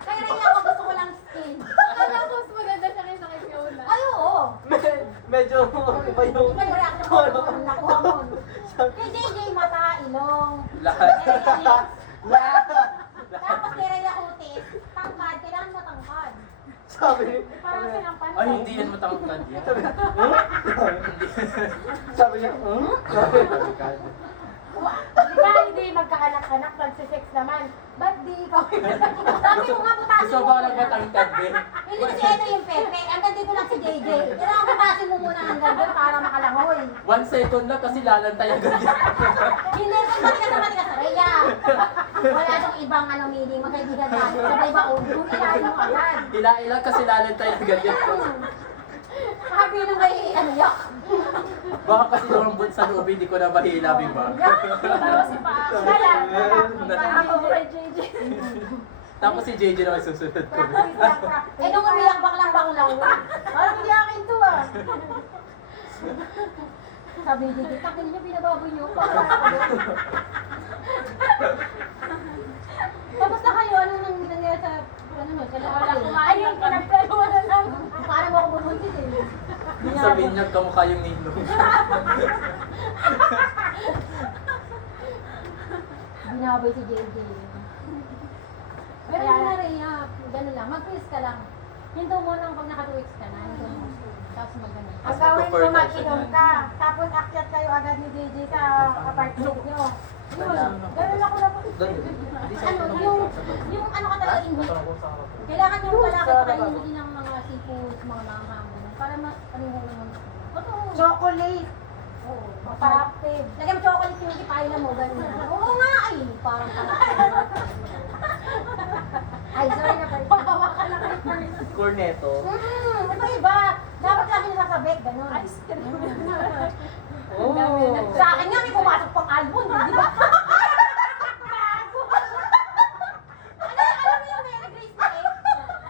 Kaya rin ako gusto ko lang skin. Akala ko mas maganda siya kaysa kay Fiona. Ay, oo. Medyo iba yung... Iba yung reaction ko. Nakuha mo. Kay JJ, mata, ilong. Lahat. Lahat. Tapos kay Rhea Otis, tangkad. Kailangan matangkad. Sabi, Parang silang paano. Ay, hindi yan matangkad yan. sabi niya, Di ba hindi magkaanak-anak, nagsisex naman? Ba't di ikaw? Sabi mo nga, butasin Gusto mo ba muna. nagmatangkad din? Hindi kasi ito yung Pepe. Hanggang dito lang si JJ. Kailangan butasin mo muna hanggang doon para makalangoy. 1 second lang kasi lalantay agad yan. Hindi, kung matigas na Rhea. Wala tong ibang meaning. Magkaibigan tayo. Sabay ba, kung ilahin mo agad. Ila-ila kasi lalantay agad yan. Sabi nung may yak. Baka kasi lumambot sa loob, hindi ko na mahila, di ba? Tapos si Paa. Wala. Ako kay JJ. Tapos si JJ naman susunod ko. Eh, nung umiyak baklang. Parang hindi akin to ah. Sabi ni JJ, takin niyo, binababoy niyo. Tapos na kayo, ano nang nangyari sa, sa lahat? Ayun, pinagplanuhan na lang. Parang ako bubuntis eh. Sabihin niya kamukha yung ninong. Binaboy si JJ. Pero yun na rin, gano'n lang, mag-quiz ka lang. Hinto mo nang pag naka 2 weeks ka na, hinto mo. Tapos mag-gano'n. Mas Ang gawin prefer mo, na mag-inom siya ka. Tapos akyat kayo agad ni JJ sa apartment nyo. Yun, ganun ako na po. Ano, yung ano ka talaga hindi. Kailangan yung lalaki kainin din ng mga seafoods, mga manghang, ganun, para mas panuho naman. Totoo. Chocolate. Oo. Mapa-active. Lagyan mo chocolate yung ipain mo, ganun. Oo nga, ay, parang ay, sorry na pala. Pahawa ka na kay first. Corneto. Iba. Dapat lagi nasasabik, ganun. Ice cream. Oh. Sa akin nga, may pumasok pang album, di ba? Alam mo yung Mary Grace na eh?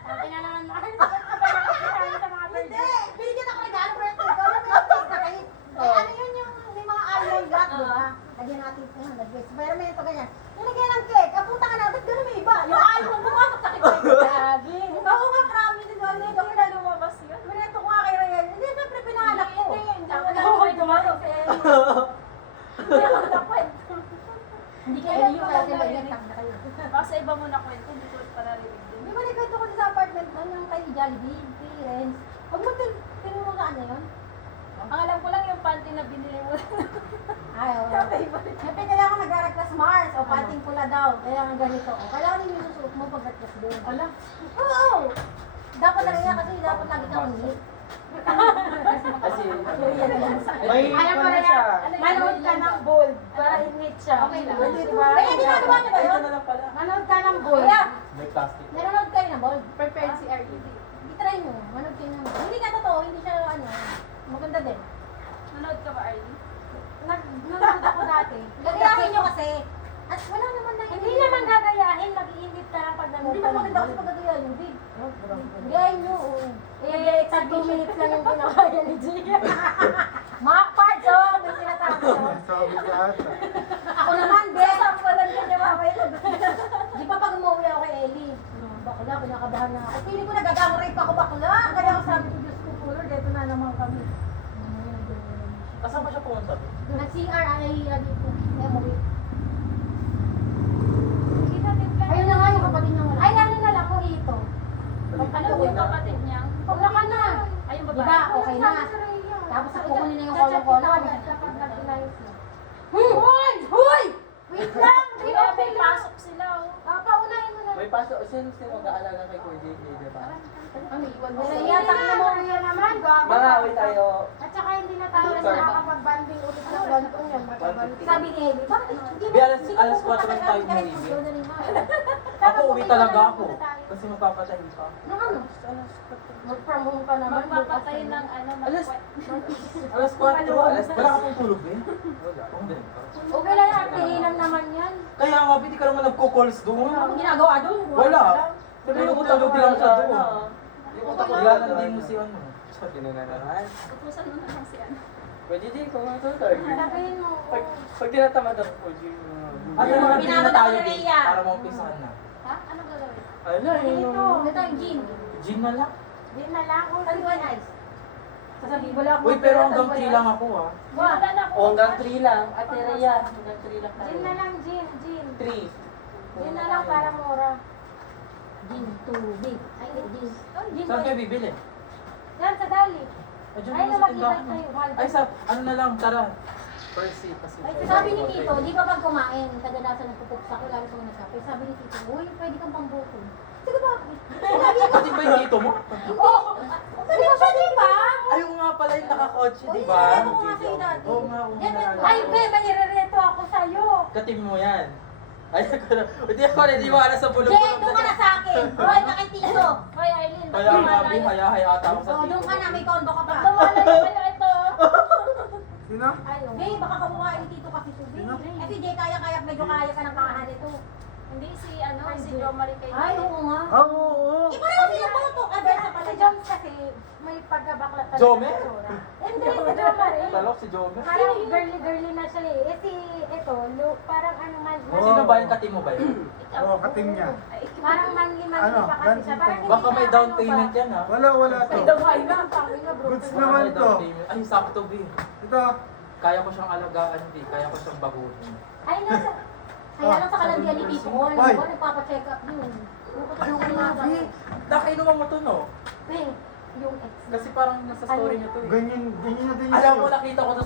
Sabi na naman, Mars, ba't ka ba nakikisali sa mga Hindi! birthday? Binigyan ako regalo birthday ko. Alam mo yung Grace na kayo? Eh, ano yun yung may mga almond lot, di ba? Lagyan natin ito ng Grace. Pero may ito ganyan. Nilagyan ng cake. Ang puta ka na, ba't gano'n may iba? Yung almond, pumasok sa cake. Lagi. Oo nga, promise. Hindi ko Hindi na lumabas yun. Minento ko nga kay Ryan. Hindi, syempre pinahanap ko. Hindi ako gumalaw sa Ellie. Hindi ako nakwento. Hindi kayo yung kaya nilagyan na kayo. Baka sa iba mo nakwento, hindi ko pa narinig din. Di ba nagkwento ko sa apartment doon, yung kay Jollibee, parents. Huwag mo tinuro mo saan na yun? Ang alam ko lang yung panty na binili mo. Ay, oo. Siyempre kailangan nag-request Mars o panting pula daw. Kailangan ganito. O, kailangan yung susuot mo pag request din. Ala. Oo! Dapat na rin yan kasi dapat lagi kang hit. Kasi, May Alam mo ano na siya. yan, manood ka ng bold para init siya. Okay lang. Di ba? Kaya ginagawa niyo ba yun? Ito na lang pala. Manood ka ng bold. Kuya, may plastic. nanonood kayo na bold? Prepared si RED. I-try nyo. Manood kayo na bold. Hindi nga totoo, hindi siya ano. Maganda din. Nanood ka ba, RED? Nanonood ako dati. Gagayahin nyo kasi. At wala naman na Hindi naman gagayahin, mag-iinit ka lang pag nanood Hindi ka mo ng maganda kasi bold. pag gagayahin yung big. Gayahin nyo. Eh, tag 2 minutes lang yung pinakaya ni Gia. Mga parts, oh! Doon sinasabi, oh. Sabi ka ata. Ako naman, Ben. Sampulan ka niya mamaya. Di ba pag umuwi ako kay Ellie? Bakla, kinakabahan na ako. Feeling ko nagagamray pa ako bakla. Kaya ako sabi ko, Diyos ko, Puller, dito na naman kami. Kasama siya pumunta? Nag-CR, anahiya dito. Kaya umuwi. Kinatid ka. Ayun na nga yung kapatid niya wala. Ay, ano na lang, ito. Ano yung kapatid niya? Wala ka na. Ay, yung Di babae. ba, okay na. Tapos ako kunin na yung kolong-kolong. Hoy! Hoy! Wait lang! Di ba, may pasok sila, oh. Paunahin mo na. May paso. Sino mag-aalala kay Kuya JJ, di ba? Ano, iwan mo na yan. Tangin mo rin yan naman. Mga away tayo. At saka hindi na tayo Sorry. nakakapag-banding ulit ng gantong yan. Sabi ni Ellie, bakit? Hindi Di, alas 4 ng tayo kahit umuwi. gusto na rin, ma. Ako uwi talaga ako. Kasi magpapatay pa. Nung ano? Work from home ka naman. Magpapatay ng ano, Alas, mag- alas 4. Alas, wala ka pong tulog eh. Hindi. Okay lang yan, tihinan naman yan. Kaya nga, hindi ka naman nagko-calls doon. Ano ginagawa doon? Wala. Sabi ko, tulog lang siya doon. Ilalandi mo si ano. Sabi na naman. Utusan mo na lang si ano. Kuya JJ, kung ano to? Sabihin mo. Pag tinatamad ako, At yung mga Pinabot na tayo, ako ni babe, Rhea. para maumpisahan na. Ha? Ano gagawin? Ala, Ito. Ito yung gin. Gin na lang. Gin na lang. O, tanduan ice. Sasabihin wala ako. Uy, pero hanggang 3 lang ako ah. Wala na ako. O hanggang 3 lang. Ate Rhea, hanggang 3 lang tayo. Gin na lang, gin. Gin. 3. Gin na lang para mura. Gin, tubig. Ay, gin. Oh, gin Saan ba? kayo bibili? Yan, sa dali. Ay, dyan Ay, na sa nawag tindahan. tayo. Mahal. Ay, sa, ano na lang, tara. First seat, kasi. Ay, Sabi ni Tito, di ba pag kumain, kadalasan nagpupuksa ko, lalo pag nagkape, sabi ni Tito, uy, pwede kang pangbuko. Sige ba? Lagi ko. Pati ba yung dito mo? Oo. Pwede ka siya, di ba? Ay, oo nga pala yung nakakotse, Uy, di ba? nirereto ko nga sa'yo dati. Oo nga, oo Yan, nga. yan. Ay, be, may irereto ako sa'yo. Katim mo yan. Ay, ako na. Hindi ako na, di mo alam sa Jay, bulong-bulong. doon ka na sa akin. Hoy, na kay Tito. Hoy, Arlene, ba't Kaya nga, lumalayo? Bi, haya-hayata ako sa Oo, doon ka na, may kondo ka pa. Lumalayo kayo ito. Sino? Ayun. Hey, baka kakuhain ni Tito kasi ito. Sino? Eh, si Jay, kaya-kaya, medyo kaya ka ng pangahan nito. Hindi si, si Jo Marie kay Ay, oo nga. Ah, oo. Ipareho sila photo. Ah, Kasi sa pala si dyan. Jom kasi may pagkabaklat talaga. Jome? sa itsura. Hindi, si Jo Marie. Talok si Jomer. Parang girly-girly na siya eh. Eh si, ito, parang ano man. Oo. Sino ba yung katim mo ba yun? Oo, kating niya. Parang manly-manly Ano, pa kasi siya. Parang hindi Baka may siya, down ano payment ba? yan ha? Wala to. May down payment. Tangin na bro. Goods naman May to. down payment. Ay, sakto, Bi. Ito. Kaya ko siyang alagaan, Bi. Kaya ko siyang baguhin. Ay, nasa, Kaya lang sa kalandian ni Tito ko, Hoy. nagpapacheck up yun. Ay, oo nga, Bi. Nakainuman mo to, no? Yung ex. Kasi parang nasa story niya to eh. Ganyan na din Alam mo, nakita ko to